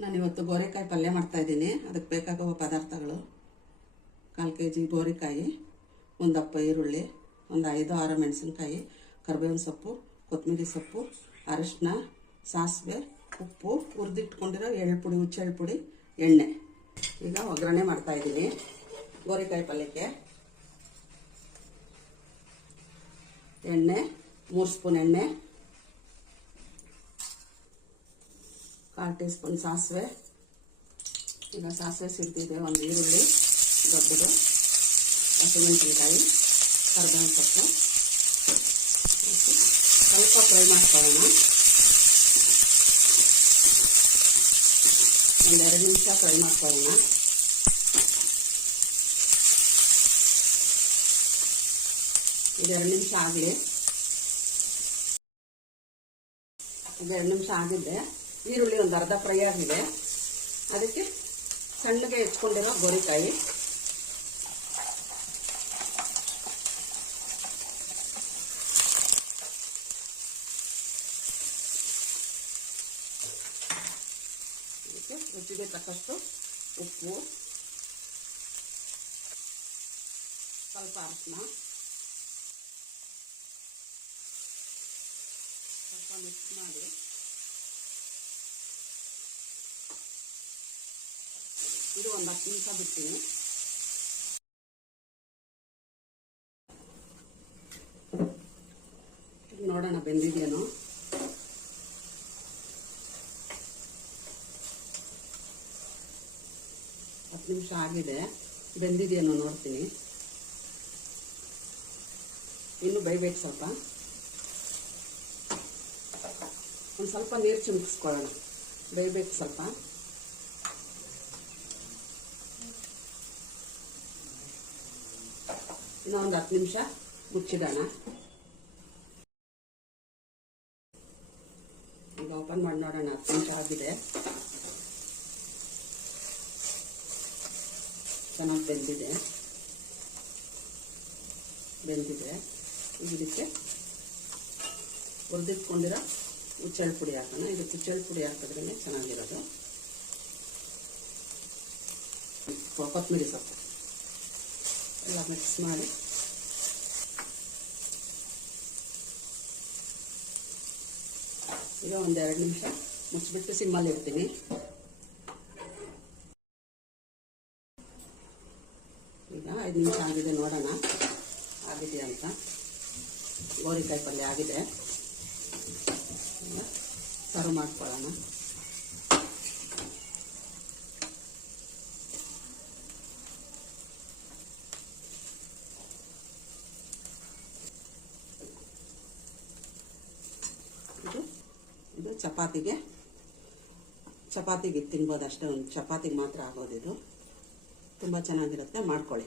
ನಾನಿವತ್ತು ಗೋರೆಕಾಯಿ ಪಲ್ಯ ಮಾಡ್ತಾಯಿದ್ದೀನಿ. ಅದಕ್ಕೆ ಬೇಕಾಗುವ ಪದಾರ್ಥಗಳು: 1/4 kg ಗೋರೆಕಾಯಿ, 1 ದಪ್ಪ ಈರುಳ್ಳಿ, ಒಂದು 5-6 ಮೆಣಸಿನ್ಕಾಯಿ, ಕರಿಬೇವಿನ ಸೊಪ್ಪು, ಕೊತ್ತಂಬರಿ ಸೊಪ್ಪು, ಅರಿಶಿನ, ಸಾಸಿವೆ, ಉಪ್ಪು, ಹುರಿದಿಟ್ಕೊಂಡಿರೋ ಎಳ್ಳು ಪುಡಿ, ಹುಚ್ಚೆಳ್ಳು ಪುಡಿ, ಎಣ್ಣೆ. ಈಗ ಒಗ್ಗರಣೆ ಮಾಡ್ತಾಯಿದ್ದೀನಿ ಗೋರೆಕಾಯಿ ಪಲ್ಯಕ್ಕೆ. ಎಣ್ಣೆ 3 ಸ್ಪೂನ್ ಎಣ್ಣೆ, 1/4 ಟೀ ಸ್ಪೂನ್ ಸಾಸಿವೆ. ಈಗ ಸಾಸಿವೆ ಸಿಡ್ದಿದೆ. ಒಂದು ಈರುಳ್ಳಿ ದೊಡ್ಡದು, ಹಸಿಮೆಣಸಿನ್ಕಾಯಿ, ಕರಿಬೇವಿನ ಸೊಪ್ಪು ಸ್ವಲ್ಪ ಫ್ರೈ ಮಾಡ್ಕೊಳ್ಳೋಣ. ಒಂದು 2 ನಿಮಿಷ ಫ್ರೈ ಮಾಡ್ಕೊಳ್ಳೋಣ. ಇದು 2 ನಿಮಿಷ ಆಗಲಿ. ಇದು 2 ನಿಮಿಷ ಆಗಿದ್ದೆ. ಈರುಳ್ಳಿ ಒಂದು ಅರ್ಧ ಫ್ರೈ ಆಗಿದೆ. ಅದಕ್ಕೆ ಸಣ್ಣಗೆ ಹೆಚ್ಕೊಂಡಿರೋ ಗೋರೆಕಾಯಿ, ಅದಕ್ಕೆ ರುಚಿಗೆ ತಕ್ಕಷ್ಟು ಉಪ್ಪು, ಸ್ವಲ್ಪ ಅರಿಶಿನ, ಸ್ವಲ್ಪ ಮಿಕ್ಸ್ ಮಾಡಿ ಇದು ಒಂದು 10 ನಿಮಿಷ ಬಿಡ್ತೀನಿ. ನೋಡೋಣ ಬೆಂದಿದೆಯೇನೋ. ಹತ್ತು ನಿಮಿಷ ಆಗಿದೆ. ಬೆಂದಿದೆಯೇನೋ ನೋಡ್ತೀನಿ. ಇನ್ನು ಬೇಯಬೇಕು ಸ್ವಲ್ಪ. ಒಂದು ಸ್ವಲ್ಪ ನೀರು ಚಿಮುಕಿಸ್ಕೊಳ್ಳೋಣ. ಬೇಯಬೇಕು ಸ್ವಲ್ಪ. ಇನ್ನೂ ಒಂದು 10 ನಿಮಿಷ ಮುಚ್ಚಿಡೋಣ. ಈಗ ಓಪನ್ ಮಾಡಿ ನೋಡೋಣ. 10 ನಿಮಿಷ ಆಗಿದೆ. ಚೆನ್ನಾಗಿ ಬೆಂದಿದೆ. ಇದಕ್ಕೆ ಹುರಿದಿಟ್ಕೊಂಡಿರೋ ಹುಚ್ಚೆಳ್ಳು ಪುಡಿ ಹಾಕೋಣ. ಇದಕ್ಕೆ ಹುಚ್ಚೆಳ್ಳು ಪುಡಿ ಹಾಕಿದ್ರೇ ಚೆನ್ನಾಗಿರೋದು. ಕೊತ್ತಂಬರಿ ಸೊಪ್ಪು ಎಲ್ಲ ಮಿಕ್ಸ್ ಮಾಡಿ ಈಗ ಒಂದು 2 ನಿಮಿಷ ಮುಚ್ಚಿಬಿಟ್ಟು ಸಿಮ್ಮಲ್ಲಿ ಇಡ್ತೀನಿ. ಈಗ 5 ನಿಮಿಷ ಆಗಿದೆ. ನೋಡೋಣ ಆಗಿದೆಯಾ ಅಂತ. ಗೋರೆಕಾಯಿ ಪಲ್ಯ ಆಗಿದೆ. ಸರ್ವ್ ಮಾಡ್ಕೊಳ್ಳೋಣ. ಇದು ಚಪಾತಿಗೆ ತಿನ್ಬೋದು ಅಷ್ಟೇ. ಒಂದು ಚಪಾತಿಗೆ ಮಾತ್ರ ಆಗೋದಿದು. ತುಂಬ ಚೆನ್ನಾಗಿರುತ್ತೆ. ಮಾಡ್ಕೊಳ್ಳಿ.